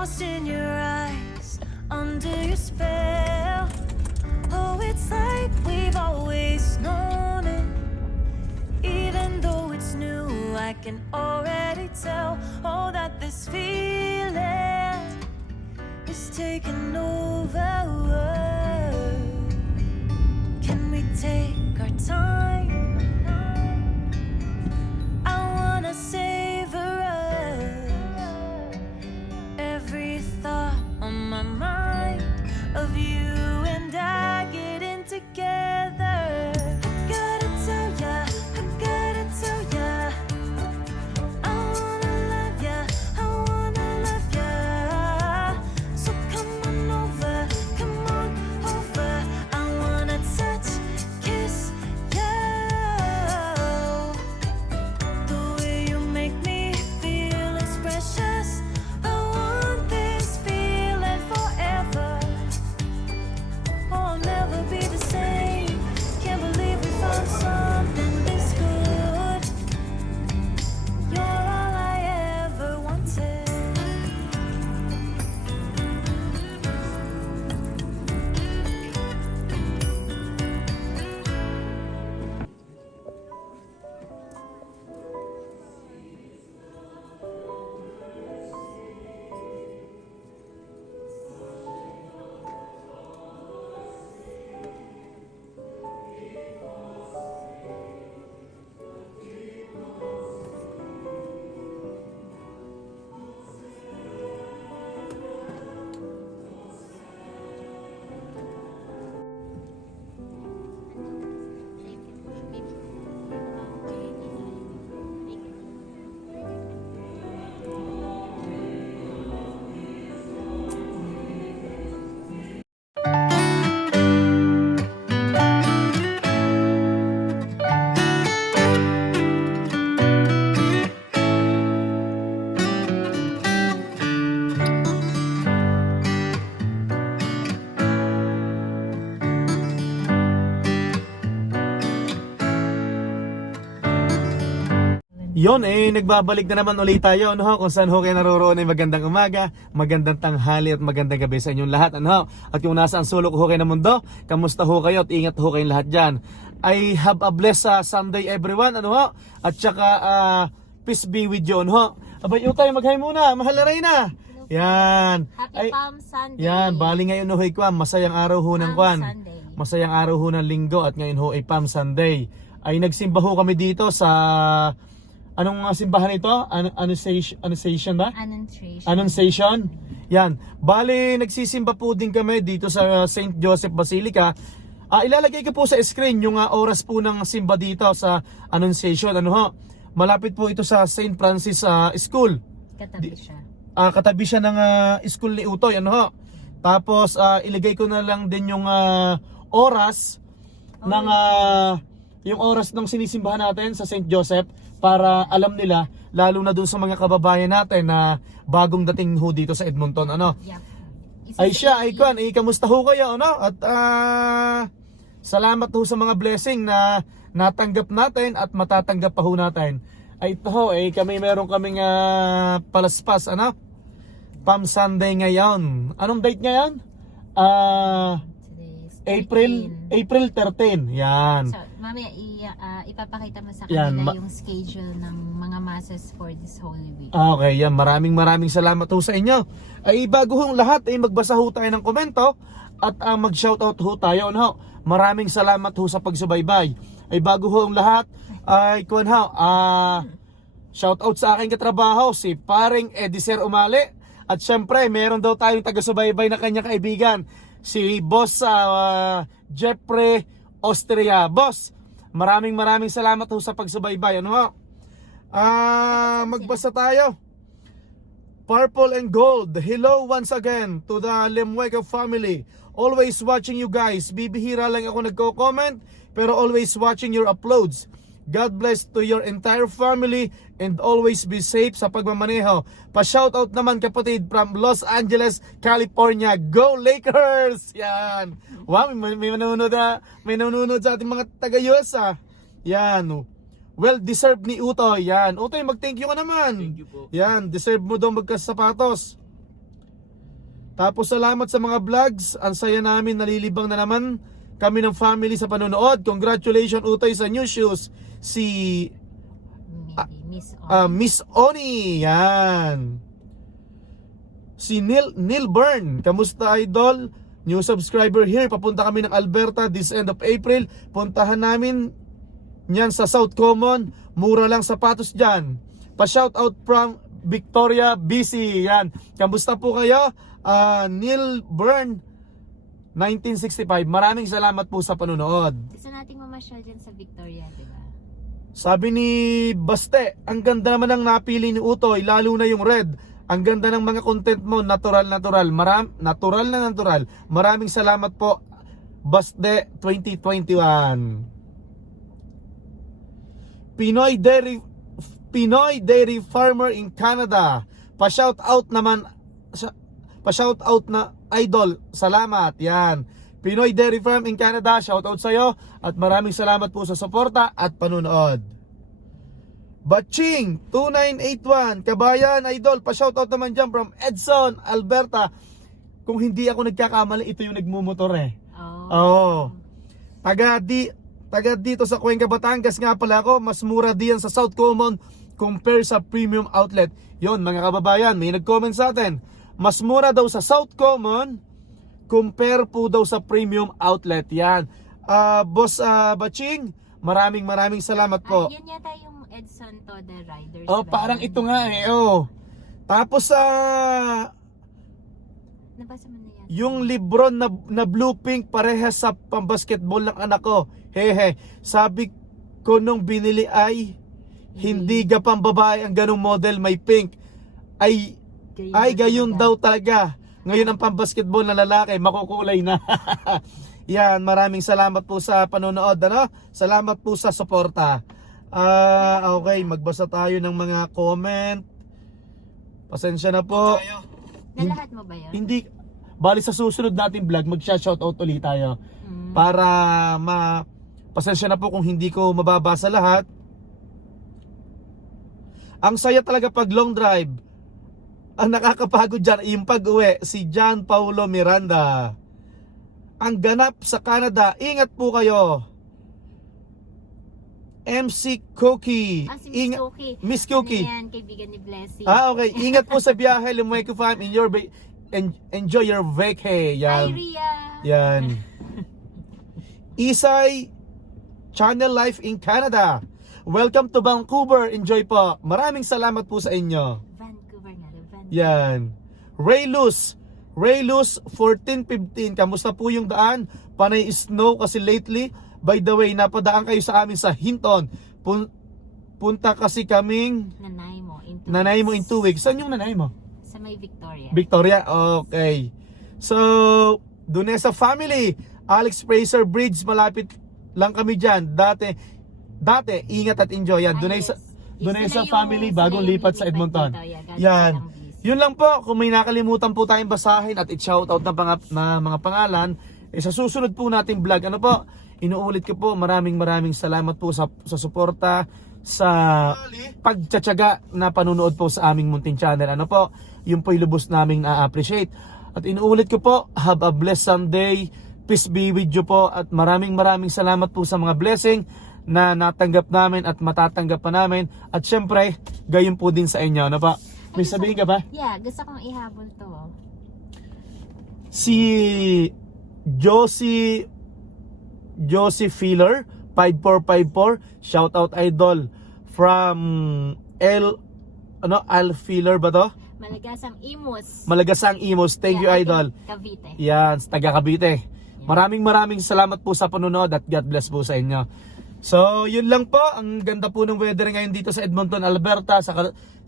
lost in your eyes, under your spell. Oh, it's like we've always known it. Even though it's new, I can already tell. Oh, that this feeling is taking over. Can we take our time? I wanna savor us. Every thought on my mind of you and I getting together. I gotta tell ya, I gotta tell ya, I wanna love ya, I wanna love ya. So come on over, I wanna touch, kiss ya. The way you make me feel is precious. I want this feeling forever. Oh, I'll never be the same. Can't believe we found something this good. You're all I ever wanted. Yon nagbabalik na naman ulit tayo kung saan ho kayo naroroon ay magandang umaga, magandang tanghali at magandang gabi sa inyong lahat At yung nasa ang sulok ho kayo ng mundo, kamusta ho kayo at ingat ho kayong lahat dyan. I have a blessed Sunday everyone at saka peace be with you Abay yung tayo mag-hi muna, mahal na Reyna. Yan. Happy Palm Sunday. Yan, bali ngayon ho Kwan, masayang araw ho ng Kwan. Sunday. Masayang araw ho ng Linggo at ngayon ho ay Palm Sunday. Ay nagsimba ho kami dito sa anong simbahan ito? Annunciation ba? Annunciation. Yan. Bali, nagsisimba po din kami dito sa St. Joseph Basilica. Ilalagay ko po sa screen yung oras po ng simba dito sa Annunciation. Malapit po ito sa St. Francis School. Katabi siya. Katabi siya ng school ni Utoy. Tapos, ilagay ko na lang din yung oras ng yung oras ng sinisimbahan natin sa St. Joseph para alam nila, lalo na dun sa mga kababayan natin na bagong dating ho dito sa Edmonton Yep. Ay siya, kamusta ho kayo At salamat ho sa mga blessing na natanggap natin at matatanggap pa ho natin. Ay ito ho, kami meron kaming palaspas Palm Sunday ngayon. Anong date ngayon? April 13. Yan. So, mamaya ipapakita mo sa Yan, kanila yung schedule ng mga masses for this Holy Week. Okay, yan. Maraming salamat ho sa inyo. Ay bago hong lahat magbasa ho tayo ng komento at mag-shoutout ho tayo Maraming salamat ho sa pagsubaybay. Ay bago hong lahat ay shoutout sa aking katrabaho si Paring Ediser Umali. At syempre, meron daw tayong taga-subaybay na kanyang kaibigan, si Boss Jeffrey Austria. Boss, maraming salamat ho sa pagsubaybay. Magbasa tayo. Purple and Gold, hello once again to the Lemweka family. Always watching you guys. Bibihira lang ako nagko-comment, pero always watching your uploads. God bless to your entire family and always be safe sa pagmamaneho. Pa-shoutout naman kapatid from Los Angeles, California. Go Lakers! Yan. Wow, may nanonood sa ating mga taga-US Yan. Well deserved ni Utoy. Yan. Utoy, mag-thank you ka naman. Thank you po. Yan, deserve mo daw magkasapatos. Tapos salamat sa mga vlogs. Ang saya namin, nalilibang na naman kami ng family sa panonood. Congratulations Utoy sa new shoes. Si Maybe Miss On. Miss Oni. Yan. Si Neil Byrne. Kamusta idol? New subscriber here. Papunta kami ng Alberta this end of April. Puntahan namin yan sa South Common. Mura lang sapatos dyan. Pa-shoutout from Victoria, BC. Yan. Kamusta po kayo? Neil Byrne 1965. Maraming salamat po sa panonood. Gusto nating mamasyal dyan sa Victoria, di ba? Sabi ni Baste, ang ganda naman ng napili ni Utoy, lalo na yung red. Ang ganda ng mga content mo, natural. Natural. Maraming salamat po, Baste 2021. Pinoy Dairy Farmer in Canada. Pa-shout out na idol. Salamat. Yan. Pinoy Dairy Farm in Canada. Shout out sa'yo. At maraming salamat po sa suporta at panunood. Batching 2981. Kabayan idol. Pa-shout out naman dyan from Edson, Alberta. Kung hindi ako nagkakamali, ito yung nagmumotor eh. Oo. Taga dito sa Cuenca, Batangas nga pala ako. Mas mura diyan sa South Common compare sa premium outlet. Yon mga kababayan, may nag-comment sa atin. Mas mura daw sa South Common compare po daw sa premium outlet. Yan. Boss Batching, maraming salamat po. Yan yata yung Edson to the Riders. Oh, ba? parang ito nga eh. Oh. Tapos Nabasa mo na yan. yung libro na blue pink parehas sa pambasketball ng anak ko. Hehe. Sabi ko nung binili ay hindi gapang babae ang ganung model may pink. Ay gayon daw talaga. Ngayon ang pambasketball na lalaki makukulay na. Yan, maraming salamat po sa panonood, ano? Salamat po sa suporta. Okay, magbasa tayo ng mga comment. Pasensya na po. Nalahat mo ba yun? Hindi, bali sa susunod natin vlog, mag-shoutout ulit tayo. Para pasensya na po kung hindi ko mababasa lahat. Ang saya talaga pag long drive. Ang nakakapagod dyan, yung pag-uwi, si John Paulo Miranda. Ang ganap sa Canada, ingat po kayo. MC Cookie. Si Miss Cookie. Miss Cookie. Ano yan, kaibigan ni Blessing. Okay. Ingat po sa biyahe, Lumueco Fam. Enjoy your vacay. Hi, Yan. Ria. Yan. Isay Channel Life in Canada. Welcome to Vancouver. Enjoy po. Maraming salamat po sa inyo. Vancouver nga. Vancouver. Yan. Raylus 1415. Kamusta po yung daan? Panay snow kasi lately. By the way, napadaan kayo sa amin sa Hinton. Punta kasi kaming Nanaimo in 2 weeks. Saan yung Nanaimo? Sa may Victoria. Victoria? Okay. So, Dunesa family. Alex Fraser Bridge, malapit lang kami dyan. Dati, ingat at enjoy. Yan. Dunesa family, bagong lipat sa Edmonton. Yan. Yun lang po. Kung may nakalimutan po tayong basahin at i-shoutout na mga pangalan, sa susunod po nating vlog, ano po, inuulit ko po, maraming salamat po sa suporta, sa pagtsatsaga na panunood po sa aming munting channel. Ano po, yun po yung lubos naming na-appreciate. At inuulit ko po, have a blessed Sunday. Peace be with you po. At maraming salamat po sa mga blessing na natanggap namin at matatanggap pa namin. At syempre, gayon po din sa inyo. Ano po? May sabihin ka ba? Yeah, gusto kong ihabol to. Si Josie Filler 5454, shout out idol from Al Filler ba to? Malagasang Imus. Thank you idol. Cavite. Yan, taga Cavite. Maraming salamat po sa panonood at God bless po sa inyo. So, yun lang po. Ang ganda po ng weather ngayon dito sa Edmonton, Alberta.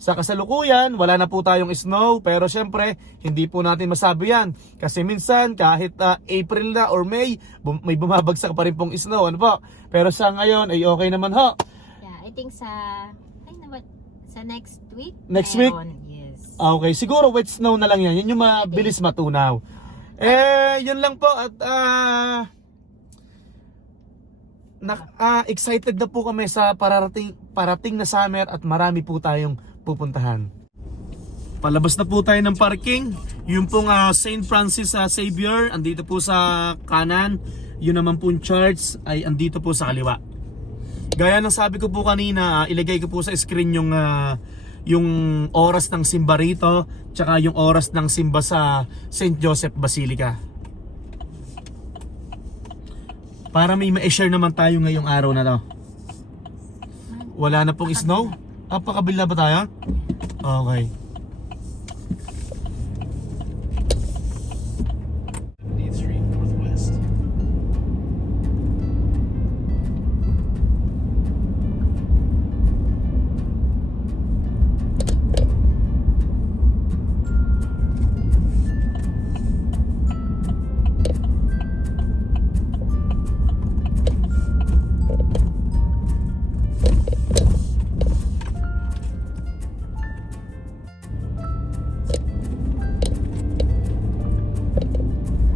Sa kasalukuyan, wala na po tayong snow. Pero syempre, hindi po natin masabi yan. Kasi minsan, kahit April na or May, may bumabagsak pa rin pong snow. Ano po? Pero sa ngayon, ay okay naman ho. Yeah, I think sa next week. Next week? Yes. Okay, siguro wet snow na lang yan. Yun yung mabilis matunaw. Yun lang po. At excited na po kami sa parating na summer at marami po tayong pupuntahan. Palabas na po tayo ng parking. Yung pong St. Francis Xavier, andito po sa kanan. Yun naman pong church ay andito po sa kaliwa. Gaya ng sabi ko po kanina, ilagay ko po sa screen yung oras ng simba rito, tsaka yung oras ng simba sa St. Joseph Basilica. Para may ma-share naman tayo ngayong araw na to. Wala na pong snow? Pakabila ba tayo? Okay.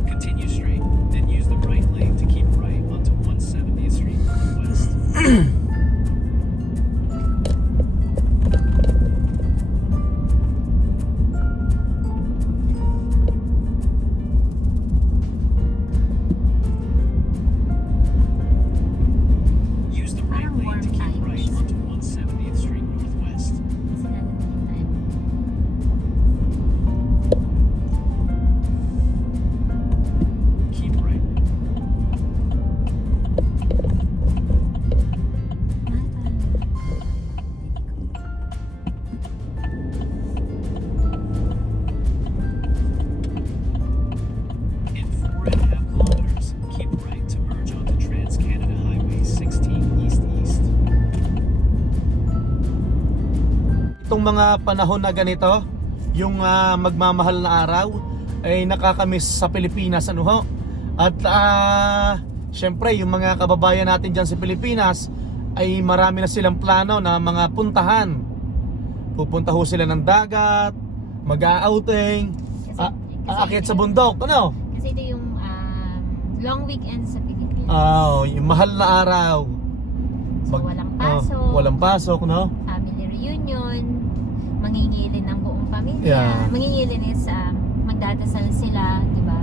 Continue straight, then use the right lane to keep right onto 170th Street Northwest. Use the right lane to keep right onto 170th Street Northwest. Kasi nandun tayo. Keep right. In 4.5 kilometers, keep right to merge onto Trans-Canada Highway 16 East-East. Itong mga panahon na ganito, yung magmamahal na araw ay nakakamiss sa Pilipinas, ano ho? At syempre yung mga kababayan natin dyan sa Pilipinas ay marami na silang plano na mga puntahan. Pupunta ho sila ng dagat, mag-outing, aakyat sa bundok, ano? Kasi ito yung long weekend sa Pilipinas. Yung mahal na araw. So, walang pasok. Walang pasok, no? Family reunion. Mangingilin ng buong pamilya. Yeah. Mangingilin is magdadasal sila, di ba?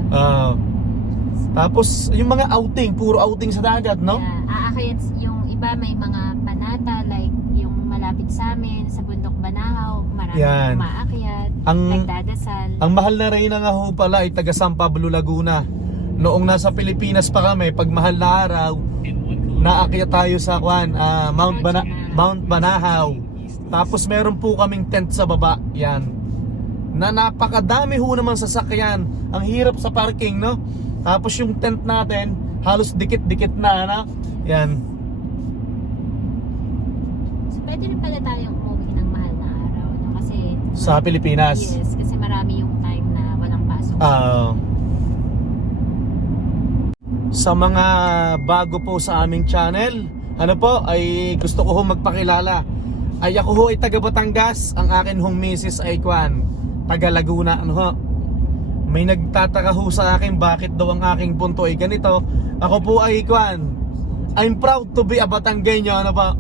Tapos yung mga outing, puro outing sa dagat, no? Aakyat yung iba, may mga panata like yung malapit sa amin sa Bundok Banahaw, marami Yan. umaakyat, Ang- nagdadasal. Ang mahal na reyna nga ho pala ay taga San Pablo, Laguna. Noong nasa Pilipinas pa kami, pag mahal na araw, In 1 kilometer, naakyat tayo sa Mount Banahaw. Tapos meron po kaming tent sa baba, yan. Na napakadami ho naman sasakyan. Ang hirap sa parking, no? Tapos yung tent natin, halos dikit-dikit na, no? Yan. So pwede rin pala tayong umuwi ng mahal na araw, no? Kasi Sa Pilipinas. yes, kasi marami yung time na walang pasok. Sa mga bago po sa aming channel, ano po, ay gusto ko ho magpakilala. Ay ako ho ay taga Batangas, ang akin hong misis ay Kwan, taga Laguna, ano ho. May nagtataka ho sa akin bakit daw ang aking punto ay ganito. Ako po ay Kwan, I'm proud to be a Batanggenyo, ano po.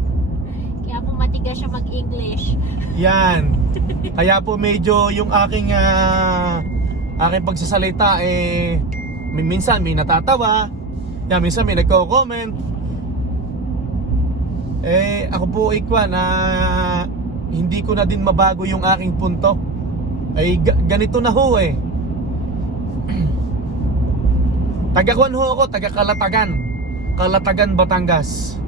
Kaya po matigas siya mag-English. Yan. Kaya po medyo yung aking pagsasalita minsan may natatawa. Yan, minsan may nagko-comment. Ako po ikwa na hindi ko na din mabago yung aking punto. Ay ganito na ho eh. Taga-Kwan ho ako, taga Kalatagan. Kalatagan, Batangas.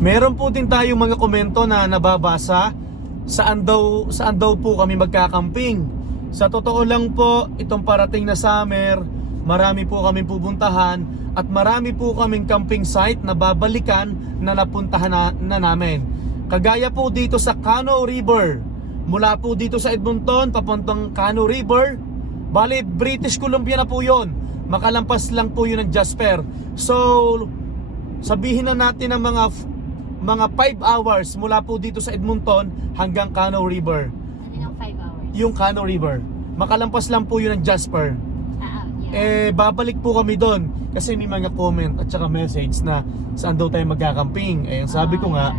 Meron po din tayong mga komento na nababasa saan daw po kami magkakamping. Sa totoo lang po, itong parating na summer, marami po kaming pupuntahan at marami po kaming camping site na babalikan na napuntahan na namin. Kagaya po dito sa Cano River. Mula po dito sa Edmonton papuntang Cano River, bali British Columbia na po yon. Makalampas lang po yun ng Jasper. So sabihin na natin ng mga 5 hours mula po dito sa Edmonton hanggang Cano River. Ano yung 5 hours? Yung Cano River. Makalampas lang po yun ng Jasper. Yeah. Babalik po kami doon kasi may mga comment at saka message na saan daw tayo magkakamping. Sabi ko nga,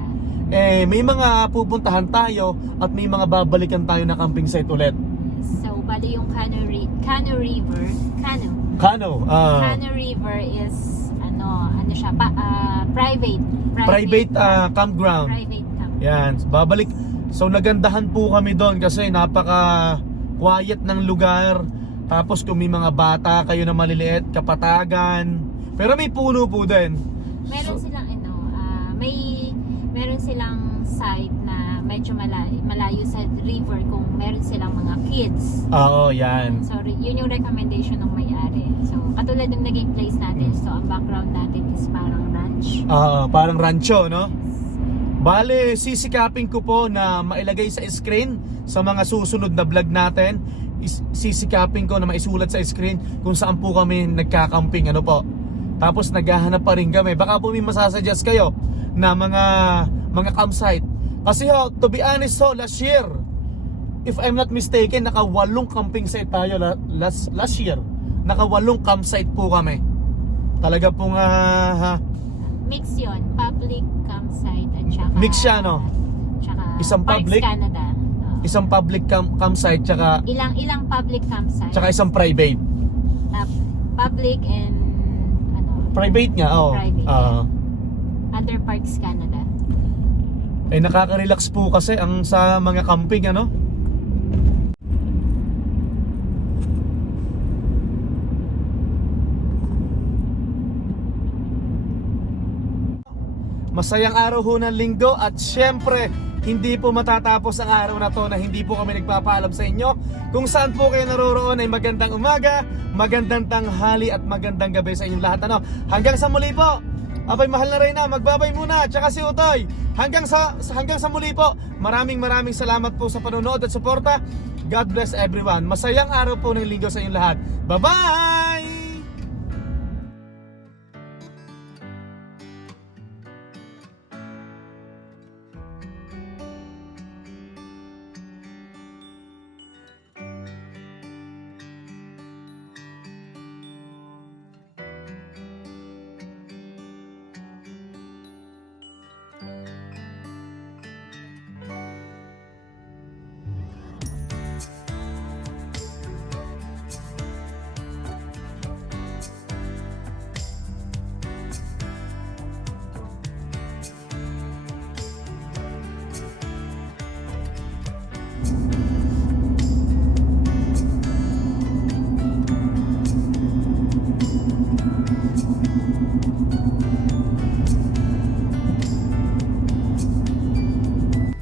may mga pupuntahan tayo at may mga babalikan tayo na camping site ulit. So, bali yung Cano River, Kano? Cano River is ano siya, Private campground. Private camp. Yan, babalik. So nagandahan po kami doon kasi napaka quiet ng lugar. Tapos kung may mga bata kayo na maliliit, kapatagan. Pero may puno po din. Meron silang meron silang site na medyo malayo sa river kung meron silang mga kids. Oo, yan. So, yun yung recommendation ng may-ari. So, katulad ng naging place natin. So, ang background natin is parang ranch. Parang rancho, no? Bale, sisikapin ko po na mailagay sa screen sa mga susunod na vlog natin. Sisikapin ko na maisulat sa screen kung saan po kami nagkakamping, ano po. Tapos naghahanap pa rin kami. Baka po may masasuggest kayo na mga campsite. Kasi to be honest last year, if I'm not mistaken, naka 8 camping site tayo last year. Naka 8 campsite po kami. Talaga pong Mix yun. Public campsite at saka... mix siya, no? Tsaka Isang Parks public? Canada. Isang public campsite tsaka Ilang public campsite. tsaka isang private. Public and Private nga, Private. Under Parks Canada. Nakaka-relax po kasi ang sa mga camping, ano? Masayang araw ho ng linggo at syempre hindi po matatapos ang araw na to na hindi po kami nagpapaalam sa inyo. Kung saan po kayo naroroon ay magandang umaga, magandang tanghali at magandang gabi sa inyong lahat. Hanggang sa muli po. Abay, mahal na rin na, magbabay muna. Tsaka si Utoy. Hanggang sa muli po. Maraming salamat po sa panonood at suporta. God bless everyone. Masayang araw po ng linggo sa inyong lahat. Bye-bye!